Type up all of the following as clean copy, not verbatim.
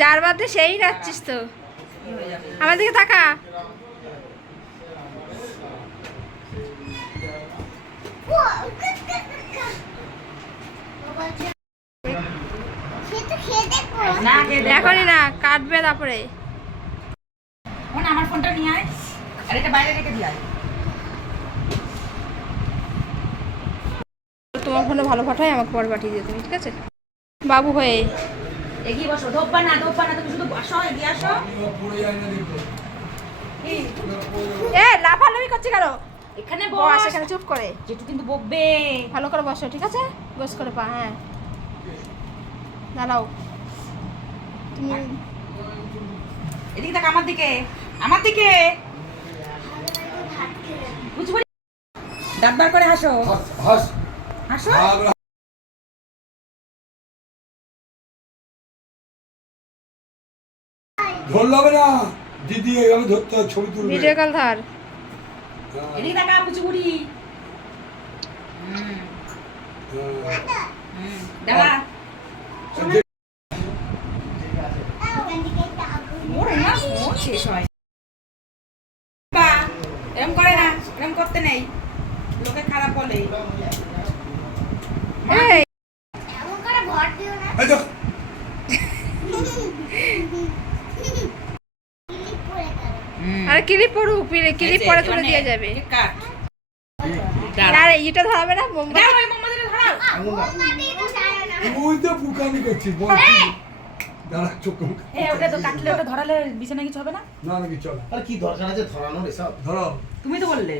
যার বাদে সেই যাচ্ছিস তো। আমার দিকে তাকা। এখনই না, কাটবে তারপরে। আমার ফোনটা নিয়ে আয়, আর এটা বাইরে রেখে দিয়ে আয়। তোমার ফোনে ভালো পাঠায়, আমাকে পরে পাঠিয়ে দিও তুমি, ঠিক আছে? বাবু হয়ে এগিয়ে বসো, ধোপা না তুমি শুধু বসো, এগিয়ে আসো। এ লাফালাফি করছি কেন? এখানে বস, বস, এখানে চুপ করে। যেটু কিন্তু বকবে। ভালো করে বসো, ঠিক আছে? বস করে পা, হ্যাঁ দাঁড়াও তুমি। এদিকে দেখ, আমার দিকে, আমার দিকে। বুঝবো, দাঁত বার করে হাসো, হাসো। ধরলাবে না দিদি, এইভাবে ধরতে হয়, ছবি তুলবে। ভিডিও কল ধর। এদিকে দেখা পুচুগুড়ি। দাঁড়া, ওর না ফোন শেষ হয়। বা এরকম করে না, এরকম করতে নেই, লোকে খারাপ বলে। এই এই দেখ, আরে ক্লিপ পড়ুক, ক্লিপ পরে তুলে দিয়ে যাবে। কাট, আরে এটা ধরাবে না, মোমবাতি। দাঁড়াও, এই মোমবাতিটা ধরাও। ওই তো বুকামি করছিস, বল দাঁড়া, চোখ মুখ। ওটা তো কাটলে, ওটা ধরালে বিছানায় কিছু হবে না? না নাকি, চল আরে কি দরকার আছে ধরানোর এসব? ধরো। তুমি তো বললে।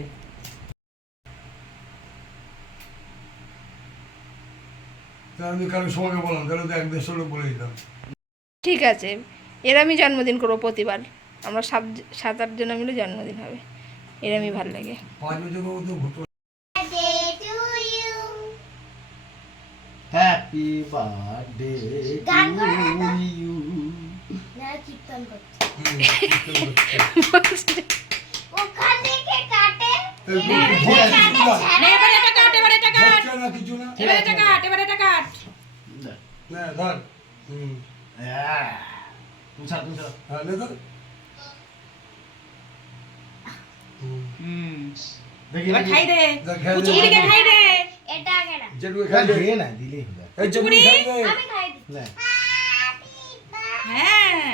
আমি কারণ সবাইকে বললাম, তাহলে তো 1-1.5 লোক বলে দিতাম। ঠিক আছে, এরমই জন্মদিন করবো প্রতিবার। আমরা 7-8 জন মিলে জন্মদিন হবে, এরমই ভালো লাগে। 5 বছর পর তো ভুটো। Happy birthday to you. এবার এটা কাট, এবার এটা কাট, হচ্ছে না কিছু না। এবার এটা কাট, এবার এটা কাট। না ধর। তুষা হ্যাঁ লে ধর। দেখি এবার খাই দে, দেখ, খাই দে। পুচুগুড়িকে খাই দে। যেটুকু খাই দে। খেয়ে না দিলেই হবে। এই যেটুকু খাই দে। না হ্যাঁ,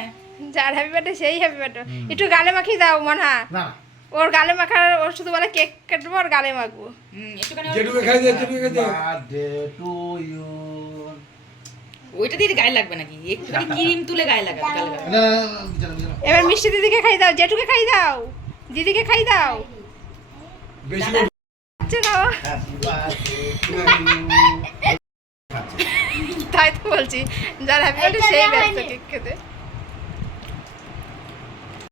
যার হ্যাপি বার্থডে সেই হ্যাপি বার্থডে। একটু গালে মাখিয়ে দাও মনা। না ওর গালে মাখার, ওর শুধু বলে কেক কাটবো আর গালে মাখবো। একটুখানি যেটুকু খাই দে, যেটুকু খাই দে। Birthday to you. ওইটা দিয়ে গায়ে লাগবে নাকি? একটুখানি ক্রিম তুলে গায়ে লাগাবে, গায়ে লাগাবে। না বিছানা এবার মিষ্টি দিদিকে খাই দাও, জেঠুকে খাই দাও, দিদিকে খাই দাও। বেশি আচ্ছা দাও, হ্যাপি বার্থডে টু ইউ। তাই তো বলছি, যার হ্যাপি বার্থডে সেই ব্যস্ত কেক খেতে।